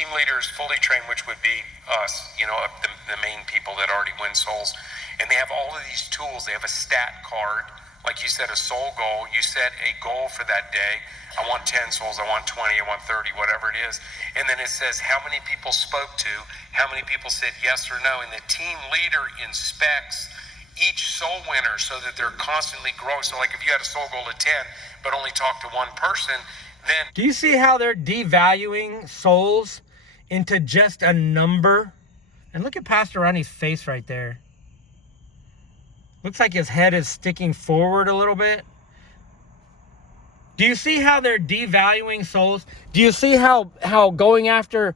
Team leader is fully trained, which would be us, the main people that already win souls. And they have all of these tools. They have a stat card. Like you said, a soul goal. You set a goal for that day. I want 10 souls. I want 20. I want 30, whatever it is. And then it says how many people spoke to, how many people said yes or no. And the team leader inspects each soul winner so that they're constantly growing. So like if you had a soul goal of 10, but only talk to one person, then... Do you see how they're devaluing souls into just a number? And look at Pastor Rodney's face right there. Looks like his head is sticking forward a little bit. Do you see how they're devaluing souls? Do you see how going after,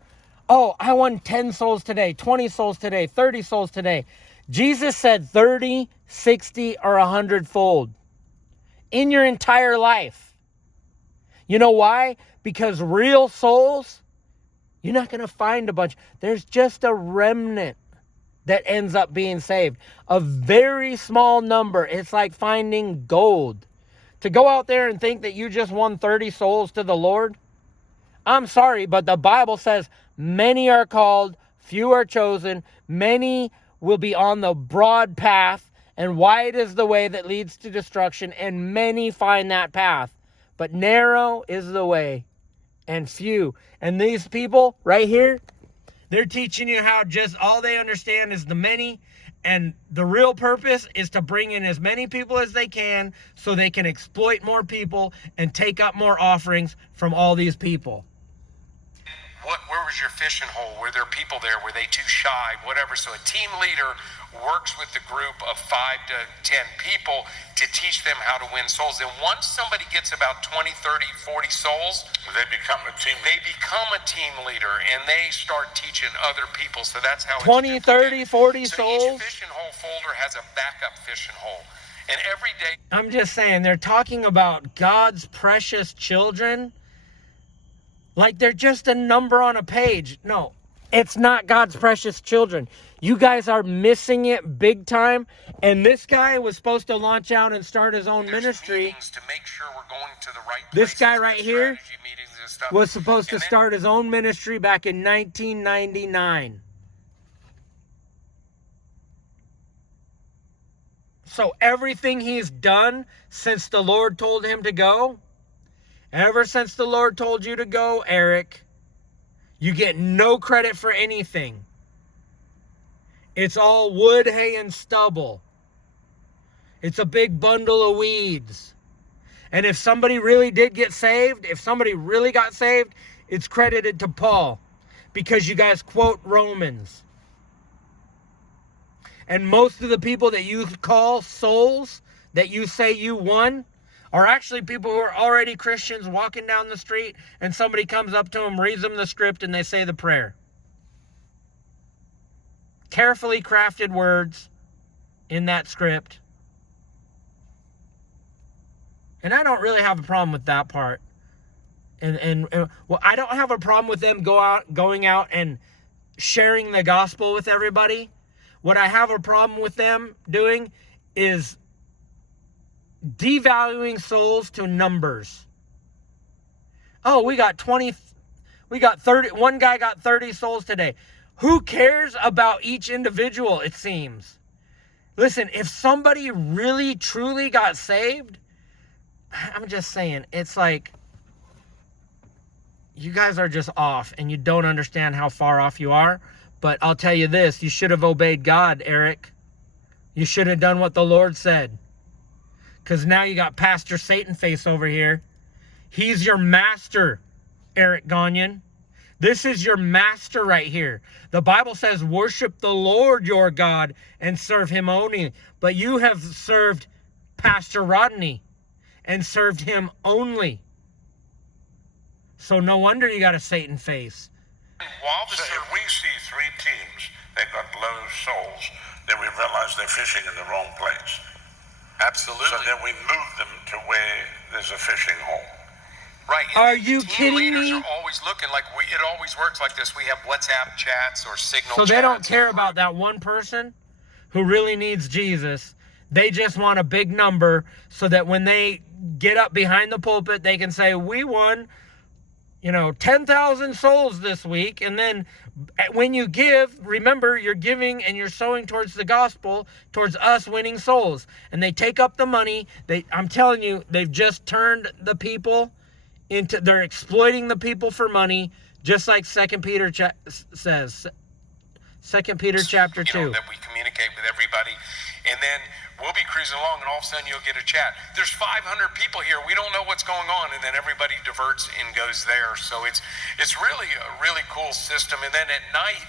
oh, I won 10 souls today, 20 souls today, 30 souls today. Jesus said 30, 60, or 100-fold in your entire life. You know why? Because real souls, you're not going to find a bunch. There's just a remnant that ends up being saved. A very small number. It's like finding gold. To go out there and think that you just won 30 souls to the Lord, I'm sorry, but the Bible says many are called, few are chosen, many will be on the broad path, and wide is the way that leads to destruction, and many find that path. But narrow is the way, and few. And these people right here, they're teaching you how just all they understand is the many, and the real purpose is to bring in as many people as they can so they can exploit more people and take up more offerings from all these people. Where was your fishing hole? Were there people there? Were they too shy? Whatever. So a team leader works with the group of 5 to 10 people to teach them how to win souls. And once somebody gets about 20, 30, 40 souls, they become a team leader. They become a team leader, and they start teaching other people. So that's how 20, 30, 40 so souls. Each fishing hole folder has a backup fishing hole. And every day... I'm just saying, they're talking about God's precious children like they're just a number on a page. No, it's not God's precious children. You guys are missing it big time. And this guy was supposed to launch out and start his own ministry. To make sure we're going to the right this guy right here was supposed to start his own ministry back in 1999. So everything he's done since the Lord told him to go, ever since the Lord told you to go, Eric, you get no credit for anything. It's all wood, hay, and stubble. It's a big bundle of weeds. And if somebody really did get saved, if somebody really got saved, it's credited to Paul, because you guys quote Romans. And most of the people that you call souls, that you say you won, are actually people who are already Christians walking down the street, and somebody comes up to them, reads them the script, and they say the prayer. Carefully crafted words in that script. And I don't really have a problem with that part. And well, I don't have a problem with them going out and sharing the gospel with everybody. What I have a problem with them doing is devaluing souls to numbers. Oh, we got 30, one guy got 30 souls today. Who cares about each individual, it seems? Listen, if somebody really, truly got saved, I'm just saying, it's like, you guys are just off, and you don't understand how far off you are. But I'll tell you this, you should have obeyed God, Eric. You should have done what the Lord said. Because now you got Pastor Satan Face over here. He's your master, Eric Gagnon. This is your master right here. The Bible says, worship the Lord your God and serve him only. But you have served Pastor Rodney and served him only. So no wonder you got a Satan face. So if we see 3 teams that got low souls, then we realize they're fishing in the wrong place. Absolutely. So then we move them to where there's a fishing hole. Right. Are you kidding me? Leaders are always looking like it always works like this. We have WhatsApp chats or Signal chats. So they don't care about about that one person who really needs Jesus. They just want a big number so that when they get up behind the pulpit, they can say, we won. 10,000 souls this week. And then when you give, remember, you're giving and you're sowing towards the gospel, towards us winning souls. And they take up the money. I'm telling you, they've just turned the people they're exploiting the people for money, just like 2 Peter says. 2 Peter chapter 2. That we communicate with everybody. And then we'll be cruising along, and all of a sudden you'll get a chat. There's 500 people here. We don't know what's going on, and then everybody diverts and goes there. So it's really a really cool system. And then at night,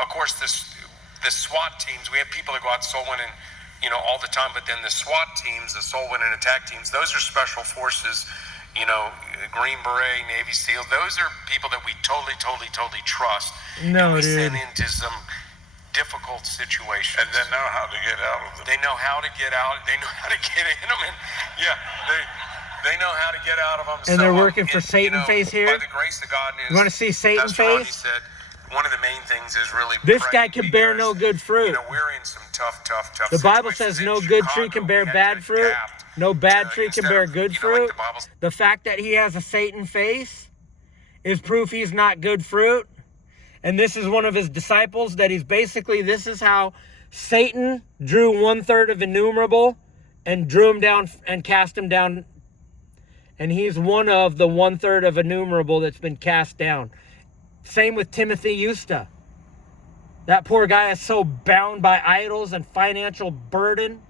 of course, the SWAT teams. We have people that go out soul winning, all the time. But then the SWAT teams, the soul winning attack teams, those are special forces. Green Beret, Navy SEAL. Those are people that we totally trust. No, and we dude. send into some difficult situations. And they know how to get out of them. They know how to get out. They know how to get in them. And they know how to get out of them. And they're working for Satan face here. By the grace of God. You want to see Satan Pastor Rodney face? said one of the main things is really This guy praying can bear no because, good fruit. we're in some tough The Bible situations. says In no good tree Chicago, can bear we had bad to fruit. adapt No bad to- tree can instead bear of, good like fruit. the Bible The fact that he has a Satan face is proof he's not good fruit. And this is one of his disciples that this is how Satan drew 1/3 of innumerable and drew him down and cast him down. And he's one of the 1/3 of innumerable that's been cast down. Same with Timothy Eusta. That poor guy is so bound by idols and financial burden.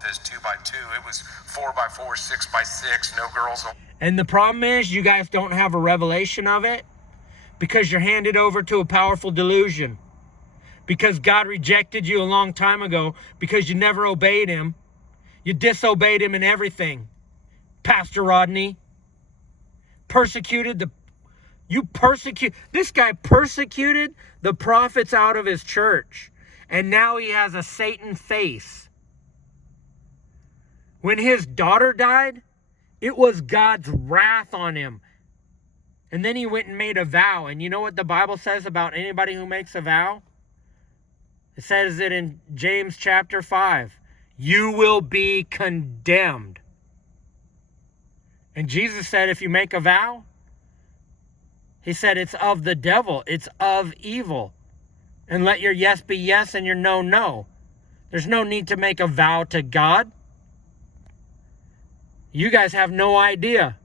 There's 2x2. It was 4x4, 6x6. No girls. And the problem is you guys don't have a revelation of it because you're handed over to a powerful delusion. Because God rejected you a long time ago because you never obeyed him. You disobeyed him in everything. Pastor Rodney. This guy persecuted the prophets out of his church. And now he has a Satan face. When his daughter died, it was God's wrath on him. And then he went and made a vow. And you know what the Bible says about anybody who makes a vow? It says it in James chapter 5. You will be condemned. And Jesus said if you make a vow, he said it's of the devil. It's of evil. And let your yes be yes and your no, no. There's no need to make a vow to God. You guys have no idea.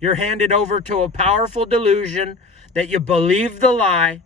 You're handed over to a powerful delusion that you believe the lie